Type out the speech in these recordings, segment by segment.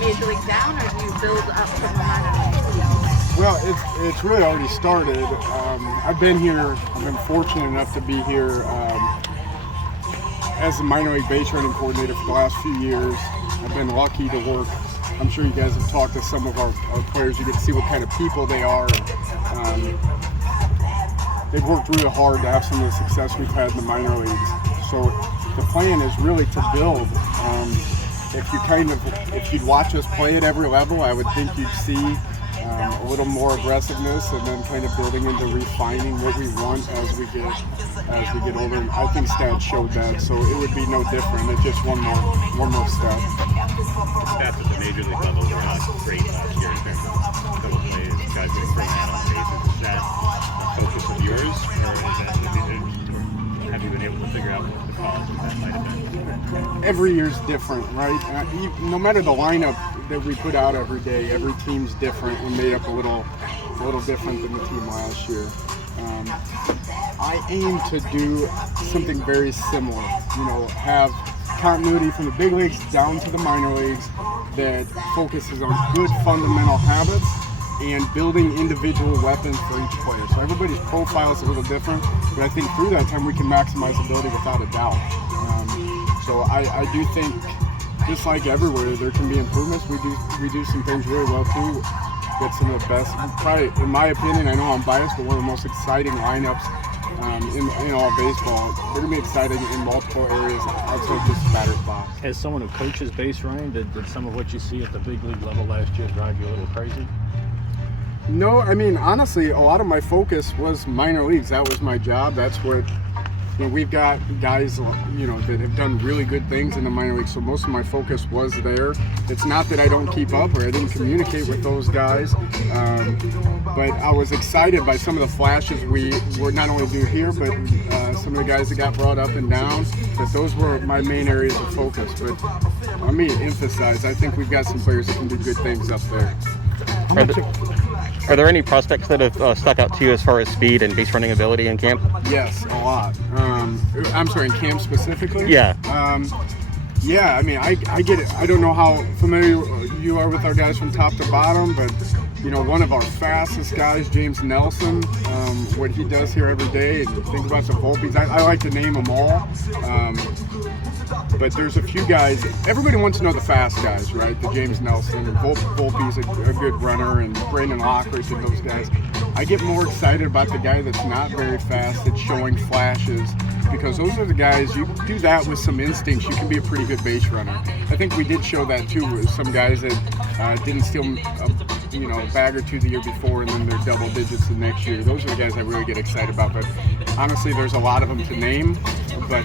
major league down, or do you build up from the minor league? Well, it's really already started. I've been fortunate enough to be here as the minor league base running coordinator for the last few years. I've been lucky to work. I'm sure you guys have talked to some of our players. You get to see what kind of people they are. They've worked really hard to have some of the success we've had in the minor leagues. So the plan is really to build. If you'd watch us play at every level, I would think you'd see a little more aggressiveness, and then kind of building into refining what we want as we get older. And I think stats showed that, so it would be no different. It's just one more step. The stats at the major league level were not great last year in terms of total plays, guys getting thrown out on bases. Is that a focus of yours, or have you been able to figure out what the cause of that might have been? Every year's different, right? No matter the lineup that we put out every day, every team's different. We made up a little different than the team last year. I aim to do something very similar. Have continuity from the big leagues down to the minor leagues that focuses on good fundamental habits and building individual weapons for each player. So everybody's profile is a little different, but I think through that time we can maximize ability without a doubt. So I do think, just like everywhere, there can be improvements. We do some things really well too. Get some of the best, probably in my opinion, I know I'm biased, but one of the most exciting lineups in all baseball. They're going to be exciting in multiple areas outside just batter's box. As someone who coaches base running, did some of what you see at the big league level last year drive you a little crazy? No, I mean, honestly, a lot of my focus was minor leagues. That was my job. That's what, we've got guys, that have done really good things in the minor leagues, so most of my focus was there. It's not that I don't keep up or I didn't communicate with those guys, but I was excited by some of the flashes we were not only do here, but some of the guys that got brought up and down, that those were my main areas of focus. But let me emphasize, I think we've got some players that can do good things up there. Are there any prospects that have stuck out to you as far as speed and base running ability in camp? Yes, a lot. I'm sorry, in camp specifically? Yeah. Yeah, I mean, I get it. I don't know how familiar you are with our guys from top to bottom, but, one of our fastest guys, James Nelson, what he does here every day, and think about the Volpes. I like to name them all. But there's a few guys, everybody wants to know the fast guys, right? The James Nelson, and Volpe's a good runner, and Brandon Lockridge and those guys. I get more excited about the guy that's not very fast, that's showing flashes, because those are the guys, you do that with some instincts, you can be a pretty good base runner. I think we did show that too with some guys that didn't steal a bag or two the year before, and then they're double digits the next year. Those are the guys I really get excited about, but honestly there's a lot of them to name, but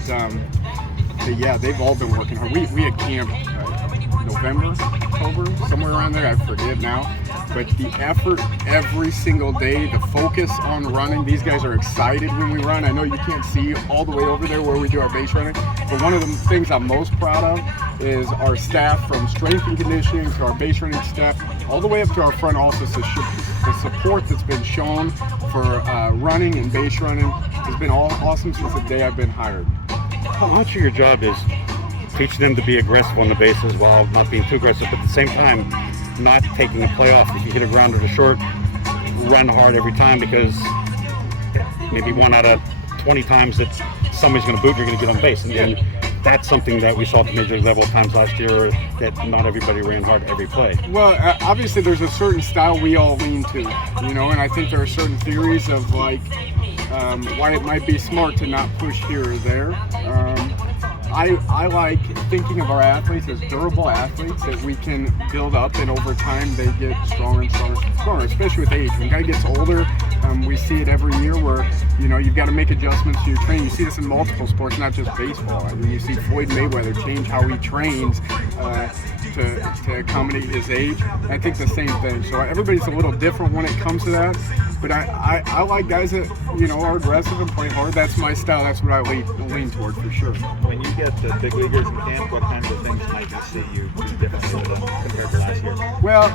yeah, they've all been working hard. We had camp November, October, somewhere around there, I forget now. But the effort every single day, the focus on running, these guys are excited when we run. I know you can't see all the way over there where we do our base running, but one of the things I'm most proud of is our staff, from strength and conditioning to our base running staff, all the way up to our front office. The support that's been shown for running and base running has been all awesome since the day I've been hired. How much of your job is teaching them to be aggressive on the bases while not being too aggressive, but at the same time not taking a play off? If you hit a grounder to short, run hard every time, because maybe 1 out of 20 times that somebody's going to boot, you're going to get on base. And that's something that we saw at the major league level times last year, that not everybody ran hard every play. Well, obviously there's a certain style we all lean to, and I think there are certain theories of why it might be smart to not push here or there. I like thinking of our athletes as durable athletes that we can build up, and over time they get stronger and stronger, especially with age. When a guy gets older, we see it every year where, you've got to make adjustments to your training. You see this in multiple sports, not just baseball. I mean, you see Floyd Mayweather change how he trains to accommodate his age. I think the same thing. So everybody's a little different when it comes to that. But I like guys that, are aggressive and play hard. That's my style. That's what I lean toward for sure. When you get the big leaguers in camp, what kinds of things might you see you do differently with them compared to last year? Well,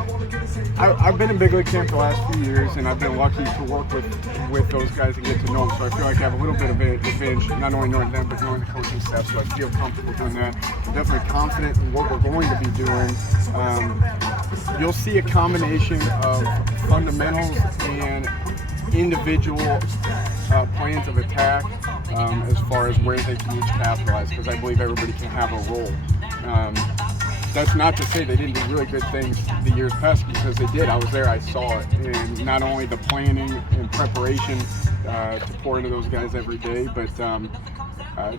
I've been in big league camp the last few years, and I've been lucky to work with those guys and get to know them. So I feel like I have a little bit of an advantage, not only knowing them, but knowing the coaching staff. So I feel comfortable doing that. I'm definitely confident in what we're going to be doing. You'll see a combination of fundamentals and individual plans of attack as far as where they can each capitalize, because I believe everybody can have a role. That's not to say they didn't do really good things the years past, because they did. I was there, I saw it. And not only the planning and preparation to pour into those guys every day, but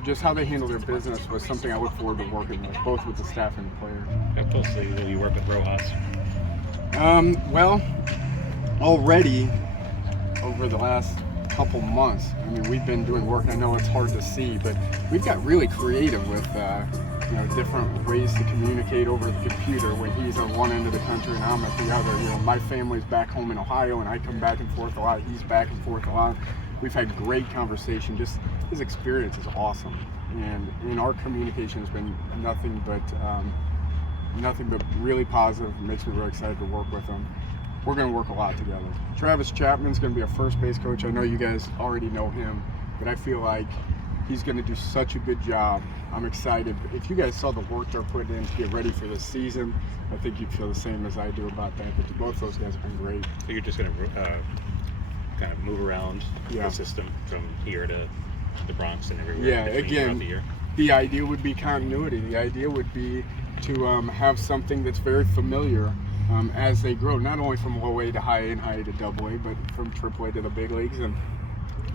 just how they handle their business was something I look forward to working with, both with the staff and the players. How closely will you work with Rojas? Well, already over the last couple months, I mean, we've been doing work, and I know it's hard to see, but we've got really creative with different ways to communicate over the computer when he's on one end of the country and I'm at the other. My family's back home in Ohio, and I come back and forth a lot. He's back and forth a lot. We've had great conversation. Just his experience is awesome, and our communication has been nothing but really positive. It makes me really excited to work with him. We're going to work a lot together. Travis Chapman's going to be a first base coach. I know you guys already know him, but I feel like he's going to do such a good job. I'm excited. If you guys saw the work they're putting in to get ready for this season, I think you'd feel the same as I do about that. But both those guys have been great. So you're just going to kind of move around the system from here to the Bronx and everywhere. Yeah, throughout again, the year. the idea would be continuity. The idea would be to have something that's very familiar as they grow, not only from low A to high A and high A to double A, but from triple A to the big leagues, and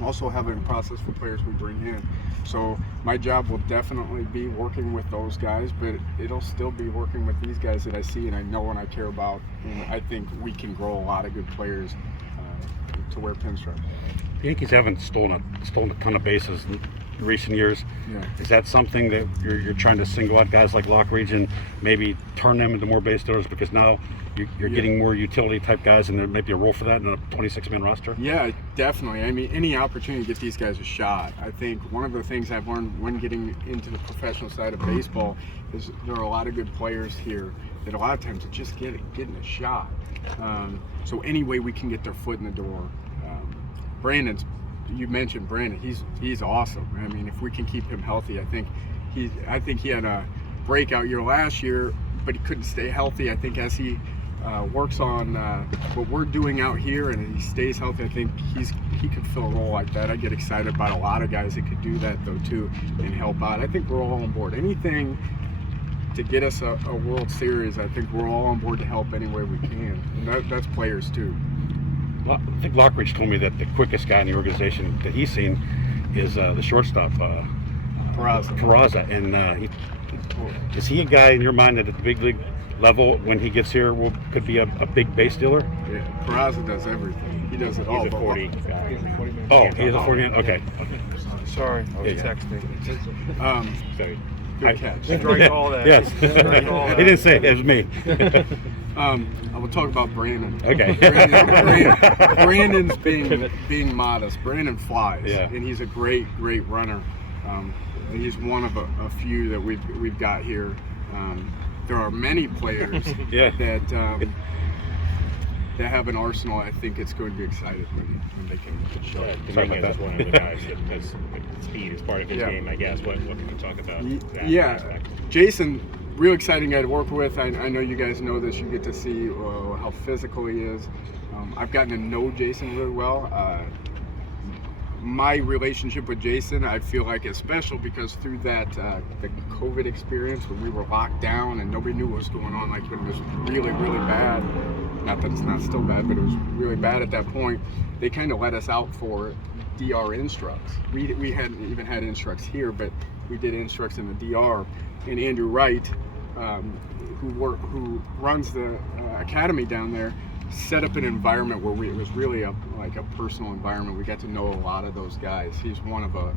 also having a process for players we bring in. So my job will definitely be working with those guys, but it'll still be working with these guys that I see and I know and I care about, and I think we can grow a lot of good players to wear pinstripes. The Yankees haven't stolen a ton of bases in recent years. Yeah. Is that something that you're trying to single out guys like Lockridge and maybe turn them into more base stealers, because now you're getting more utility type guys, and there may be a role for that in a 26-man roster? Yeah, definitely. I mean, any opportunity to get these guys a shot. I think one of the things I've learned when getting into the professional side of baseball is there are a lot of good players here that a lot of times are just getting a shot. So any way we can get their foot in the door. You mentioned Brandon. He's awesome. I mean, if we can keep him healthy, I think he had a breakout year last year, but he couldn't stay healthy. I think as he works on what we're doing out here and he stays healthy, I think he could fill a role like that. I get excited about a lot of guys that could do that though too and help out. I think we're all on board. Anything to get us a World Series, I think we're all on board to help any way we can. And that's players too. I think Lockridge told me that the quickest guy in the organization that he's seen is the shortstop, Peraza. And is he a guy in your mind that at the big league level, when he gets here, could be a big base dealer? Yeah, Peraza does everything. He does it all. He's a 40 guy. Oh, he's a 40. Okay. Sorry, I was Yeah. texting. Sorry. Good catch. Strike all that. Yes. Strike all that. He didn't say it, it was me. I will talk about Brandon. Okay. Brandon's being modest. Brandon flies, Yeah. and he's a great runner. He's one of a few that we've got here. There are many players Yeah. that have an arsenal. I think it's going to be exciting when they can show it. Dominguez is one of the guys that has speed is part of his Yeah. game, I guess. What can you talk about that Yeah, aspect? Jason, real exciting guy to work with. I know you guys know this. You get to see how physical he is. I've gotten to know Jason really well. My relationship with Jason, I feel like, is special because through that the COVID experience when we were locked down and nobody knew what was going on, like when it was really bad. Not that it's not still bad, but it was really bad at that point. They kind of let us out for DR instructs. We hadn't even had instructs here, but we did instructs in the DR. And Andrew Wright, who runs the academy down there, set up an environment where it was really like a personal environment. We got to know a lot of those guys. He's one of I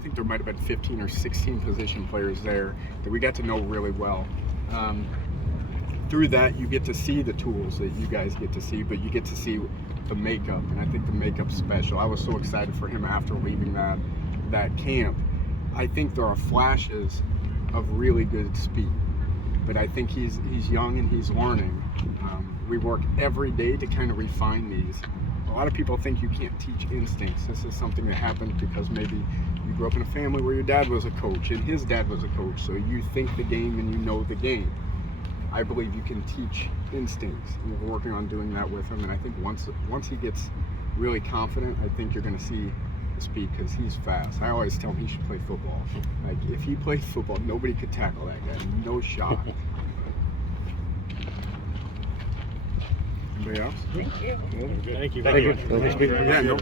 think there might have been 15 or 16 position players there that we got to know really well. Through that, you get to see the tools that you guys get to see, but you get to see the makeup, and I think the makeup's special. I was so excited for him after leaving that camp. I think there are flashes of really good speed. but I think he's young and he's learning. We work every day to kind of refine these. A lot of people think you can't teach instincts. This is something that happened because maybe you grew up in a family where your dad was a coach and his dad was a coach, so you think the game and you know the game. I believe you can teach instincts, and we're working on doing that with him. And I think once he gets really confident, I think you're going to see the speed because he's fast. I always tell him he should play football. Like if he played football, nobody could tackle that guy. No shot. Anybody else? Thank you. Thank you. Thank you. Thank you. Yeah, no